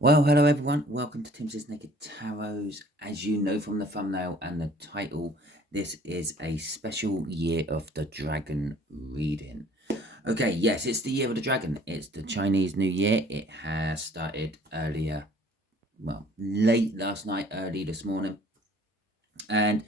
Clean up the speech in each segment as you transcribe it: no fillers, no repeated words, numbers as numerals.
Well, hello everyone. Welcome to Timsy Naked Tarot. As you know from the thumbnail and the title, this is a special year of the dragon reading. Okay, yes, it's the year of the dragon. It's the Chinese New Year. It has started earlier, well, late last night, early this morning. And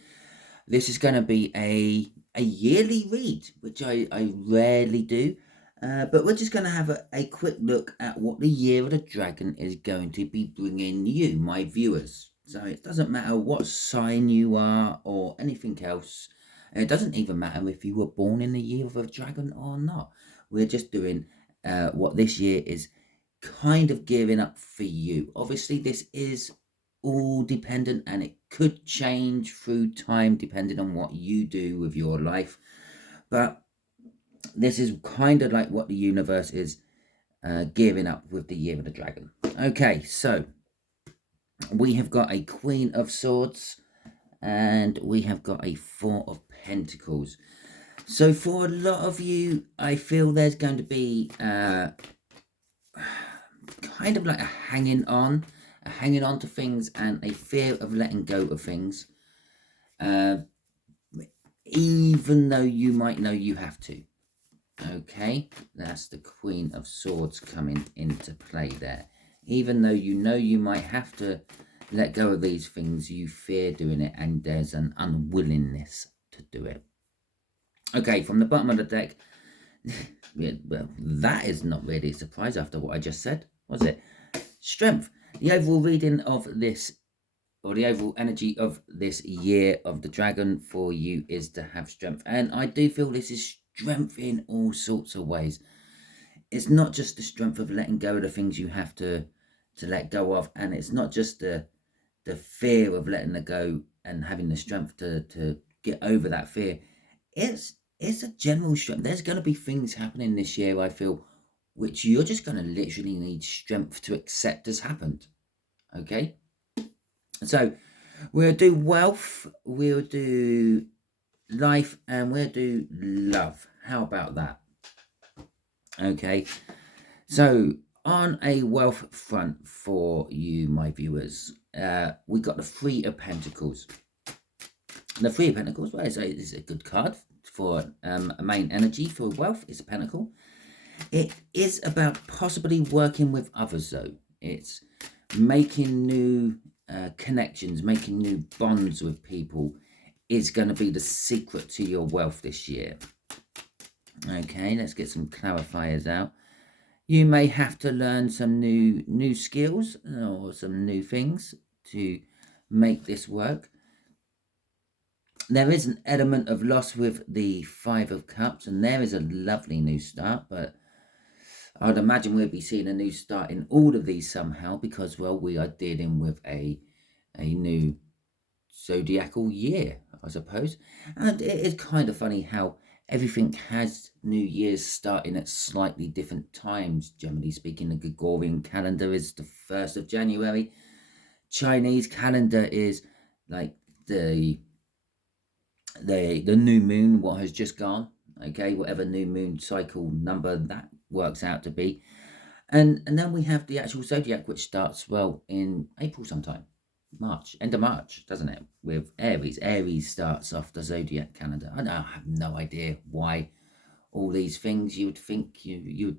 this is going to be a yearly read, which I rarely do. But we're just going to have a quick look at what the Year of the Dragon is going to be bringing you, my viewers. So it doesn't matter what sign you are or anything else. It doesn't even matter if you were born in the Year of the Dragon or not. We're just doing what this year is kind of gearing up for you. Obviously, this is all dependent and it could change through time depending on what you do with your life. But this is kind of like what the universe is gearing up with the Year of the Dragon. Okay, so we have got a Queen of Swords and we have got a Four of Pentacles. So for a lot of you, I feel there's going to be kind of like a hanging on to things and a fear of letting go of things, even though you might know you have to. Okay, that's the Queen of Swords coming into play there. Even though you know you might have to let go of these things, you fear doing it and there's an unwillingness to do it. Okay, from the bottom of the deck, yeah, well, that is not really a surprise after what I just said, was it? Strength. The overall reading of this, or the overall energy of this Year of the Dragon for you is to have strength. And I do feel this is strength in all sorts of ways. It's not just the strength of letting go of the things you have to let go of, and it's not just the fear of letting it go and having the strength to get over that fear. It's a general strength. There's going to be things happening this year, I feel, which you're just going to literally need strength to accept has happened. Okay? So we'll do wealth, we'll do life, and we'll do love. How about that? Okay, so on a wealth front for you, my viewers, we got the Three of Pentacles. The Three of Pentacles, well, it's a good card for a main energy for wealth. It's a pentacle. It is about possibly working with others, though. It's making new connections, making new bonds with people is going to be the secret to your wealth this year. Okay, let's get some clarifiers out. You may have to learn some new skills or some new things to make this work. There is an element of loss with the Five of Cups, and there is a lovely new start, but I'd imagine we'll be seeing a new start in all of these somehow because, well, we are dealing with a new zodiacal year, I suppose. And it is kind of funny how everything has New Year's starting at slightly different times. Generally speaking, the Gregorian calendar is the 1st of January. Chinese calendar is like the new moon, what has just gone. Okay, whatever new moon cycle number that works out to be. And then we have the actual zodiac, which starts, well, in April sometime. March, end of March, doesn't it? With Aries. Aries starts off the zodiac calendar. I have no idea why all these things. You would think you'd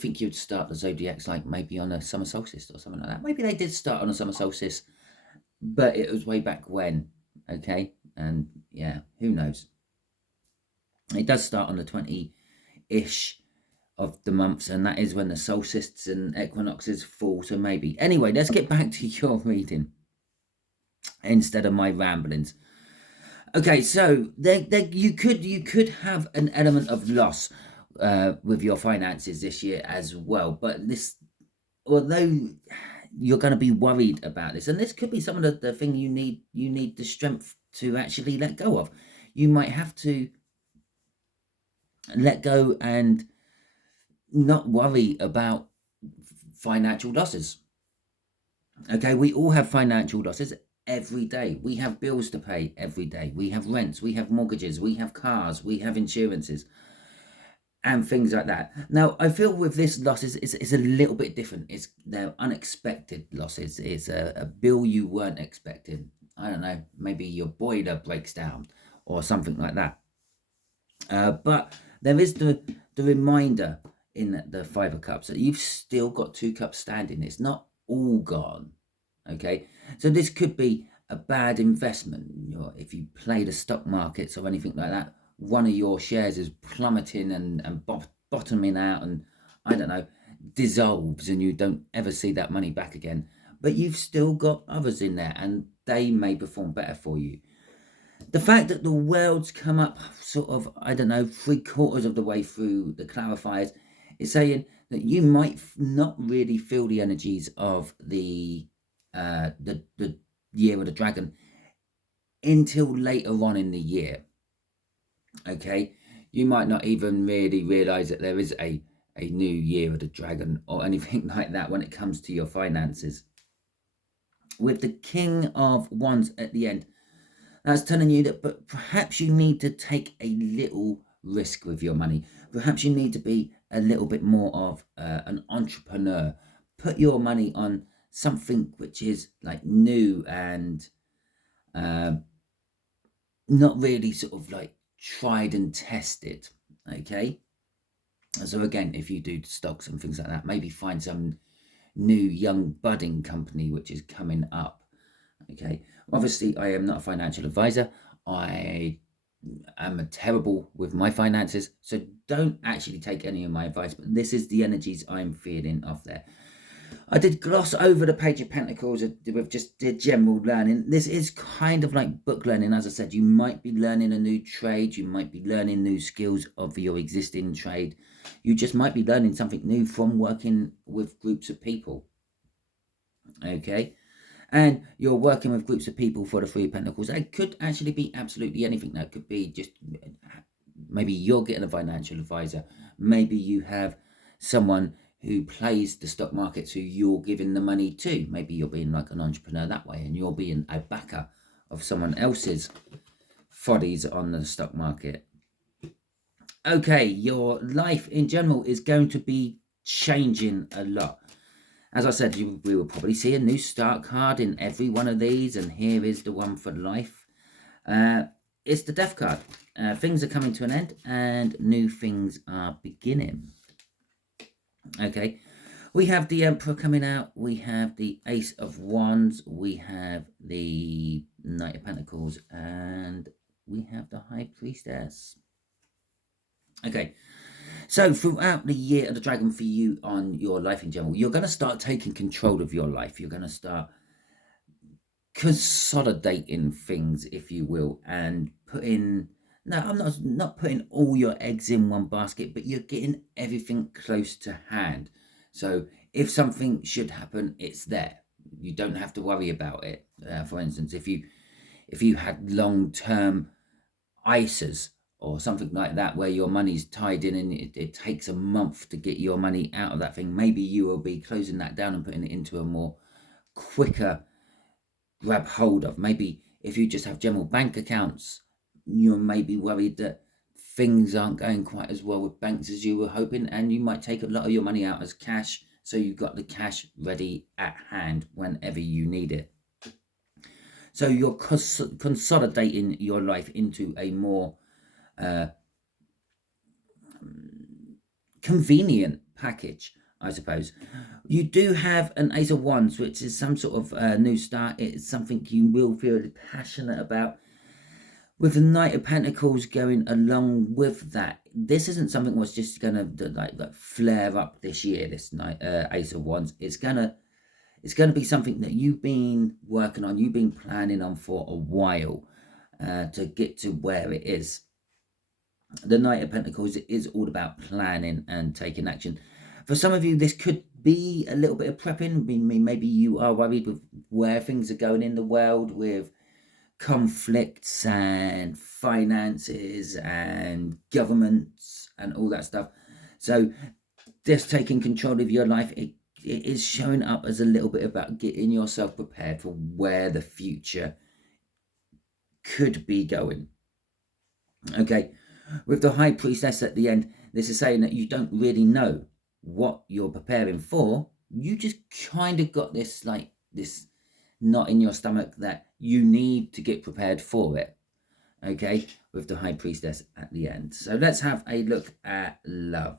think you'd start the zodiacs like maybe on a summer solstice or something like that. Maybe they did start on a summer solstice, but it was way back when. Okay, and yeah, who knows? It does start on the 20-ish of the months, and that is when the solstices and equinoxes fall. So maybe. Anyway, let's get back to your reading instead of my ramblings. Okay, so you could have an element of loss with your finances this year as well, but this, although you're going to be worried about this, and this could be some of the thing you need the strength to actually let go of. You might have to let go and not worry about financial losses. Okay, we all have financial losses every day. We have bills to pay every day. We have rents, we have mortgages, we have cars, we have insurances. and things like that. Now, I feel with this loss is a little bit different. They're unexpected losses. It's a bill you weren't expecting. I don't know, maybe your boiler breaks down or something like that. But there is the reminder in the Five of Cups that you've still got 2 cups standing. It's not all gone. Okay, so this could be a bad investment. If you play the stock markets or anything like that, one of your shares is plummeting and bottoming out, and I don't know, dissolves, and you don't ever see that money back again. But you've still got others in there, and they may perform better for you. The fact that the world's come up sort of, I don't know, 3/4 of the way through the clarifiers is saying that you might not really feel the energies of the year of the dragon until later on in the year. Okay, you might not even really realize that there is a new year of the dragon or anything like that when it comes to your finances. With the King of Wands at the end, that's telling you that, but perhaps you need to take a little risk with your money. Perhaps you need to be a little bit more of an entrepreneur. Put your money on something which is like new and not really sort of like tried and tested. Okay, so again, if you do stocks and things like that, maybe find some new young budding company which is coming up. Okay, obviously I am not a financial advisor. I am terrible with my finances, so don't actually take any of my advice, but this is the energies I'm feeling off there. I did gloss over the Page of Pentacles with just the general learning. This is kind of like book learning. As I said, you might be learning a new trade. You might be learning new skills of your existing trade. You just might be learning something new from working with groups of people. Okay, and you're working with groups of people for the Three of Pentacles. It could actually be absolutely anything. That could be just maybe you're getting a financial advisor. Maybe you have someone who plays the stock markets who you're giving the money to. Maybe you're being like an entrepreneur that way, and you're being a backer of someone else's follies on the stock market. Okay, your life in general is going to be changing a lot. As I said, we will probably see a new start card in every one of these, and here is the one for life. It's the Death card. Things are coming to an end, and new things are beginning. Okay, we have the Emperor coming out. We have the Ace of Wands. We have the Knight of Pentacles, and we have the High Priestess. Okay. So throughout the year of the dragon for you on your life in general, you're going to start taking control of your life. You're going to start consolidating things, if you will, and putting, no, I'm not putting all your eggs in one basket, but you're getting everything close to hand. So if something should happen, it's there. You don't have to worry about it. For instance, if you had long-term ISAs or something like that where your money's tied in and it takes a month to get your money out of that thing, maybe you will be closing that down and putting it into a more quicker grab hold of. Maybe if you just have general bank accounts, you're maybe worried that things aren't going quite as well with banks as you were hoping, and you might take a lot of your money out as cash, so you've got the cash ready at hand whenever you need it. So you're consolidating your life into a more convenient package, I suppose. You do have an Ace of Wands, which is some sort of new start. It's something you will feel passionate about. With the Knight of Pentacles going along with that, this isn't something that's just going to like flare up this year, this Ace of Wands. It's going to be something that you've been working on, you've been planning on for a while to get to where it is. The Knight of Pentacles is all about planning and taking action. For some of you, this could be a little bit of prepping. Maybe you are worried with where things are going in the world with conflicts and finances and governments and all that stuff. So just taking control of your life, it is showing up as a little bit about getting yourself prepared for where the future could be going. Okay, with the High Priestess at the end, this is saying that you don't really know what you're preparing for. You just kind of got this, like, this knot in your stomach that you need to get prepared for it. Okay, with the High Priestess at the end. So let's have a look at love.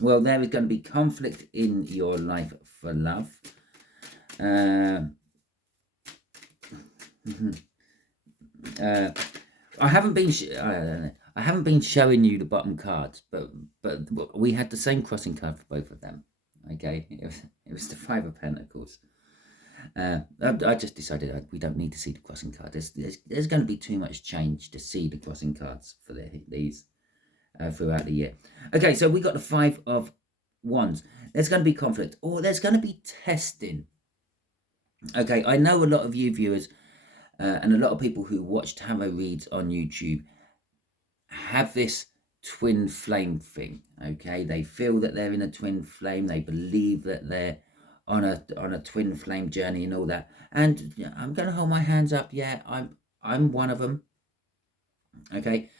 Well, there is going to be conflict in your life for love. I haven't been showing you the bottom cards, but we had the same crossing card for both of them. Okay, it was the Five of Pentacles. I just decided we don't need to see the crossing card. There's going to be too much change to see the crossing cards for these throughout the year. Okay, so we got the Five of Wands. There's going to be conflict, or there's going to be testing. Okay, I know a lot of you viewers and a lot of people who watch tarot reads on YouTube have this twin flame thing. Okay, they feel that they're in a twin flame. They believe that they're on a twin flame journey and all that. And I'm going to hold my hands up. Yeah, I'm one of them. Okay,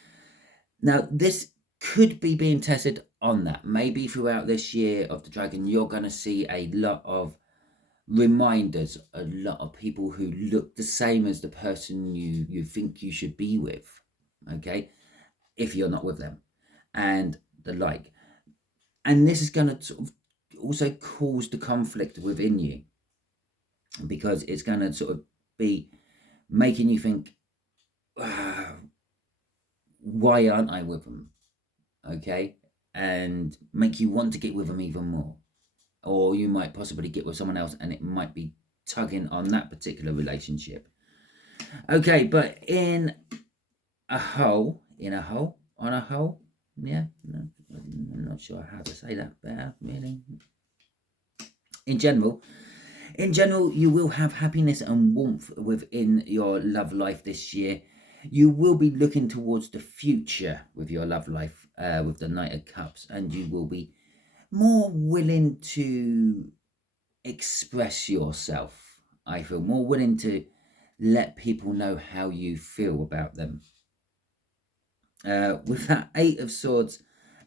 now this could be being tested on that. Maybe throughout this year of the dragon, you're going to see a lot of reminders, a lot of people who look the same as the person you think you should be with. Okay, if you're not with them, and the like. And this is going to sort of also cause the conflict within you, because it's going to sort of be making you think, why aren't I with them? Okay, and make you want to get with them even more. Or you might possibly get with someone else and it might be tugging on that particular relationship. Okay, but on a whole, yeah, no, I'm not sure how to say that better, really. In general, you will have happiness and warmth within your love life this year. You will be looking towards the future with your love life, with the Knight of Cups, and you will be more willing to express yourself. I feel more willing to let people know how you feel about them. With that Eight of Swords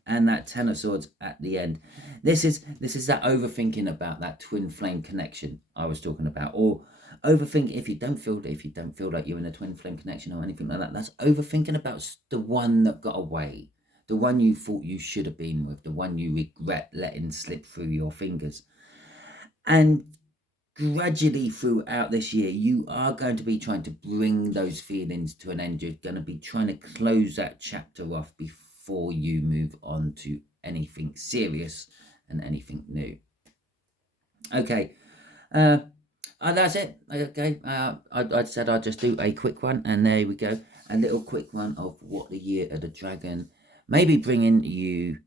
and that Ten of Swords at the end, this is that overthinking about that twin flame connection I was talking about, or overthink if you don't feel like you're in a twin flame connection or anything like that. That's overthinking about the one that got away, the one you thought you should have been with, the one you regret letting slip through your fingers. And gradually throughout this year, you are going to be trying to bring those feelings to an end. You're going to be trying to close that chapter off before you move on to anything serious and anything new. Okay, that's it. Okay, I said I'd just do a quick one, and there we go. A little quick one of what the year of the dragon may be bringing you,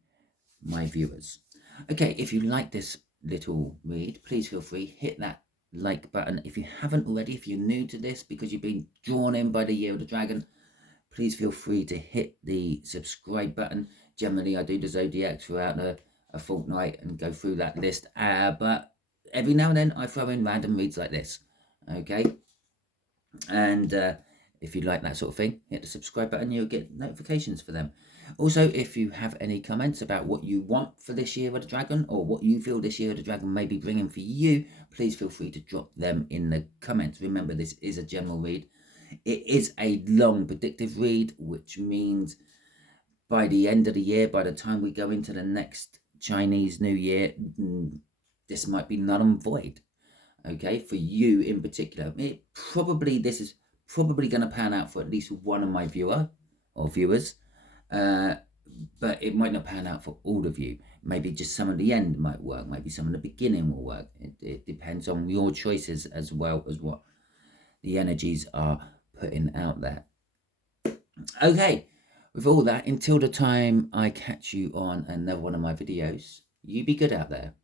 my viewers. Okay, if you like this little read, please feel free, hit that like button. If you haven't already, if you're new to this because you've been drawn in by the year of the dragon, please feel free to hit the subscribe button. Generally, I do the zodiac throughout a fortnight and go through that list, but every now and then I throw in random reads like this. Okay, and if you like that sort of thing, hit the subscribe button, you'll get notifications for them. Also, if you have any comments about what you want for this year of the dragon, or what you feel this year of the dragon may be bringing for you, please feel free to drop them in the comments. Remember, this is a general read. It is a long predictive read, which means by the end of the year, by the time we go into the next Chinese New Year, this might be null and void. Okay, for you in particular. This is probably going to pan out for at least one of my viewers. But it might not pan out for all of you. Maybe just some of the end might work. Maybe some of the beginning will work. It depends on your choices as well as what the energies are putting out there. Okay, with all that, until the time I catch you on another one of my videos, you be good out there.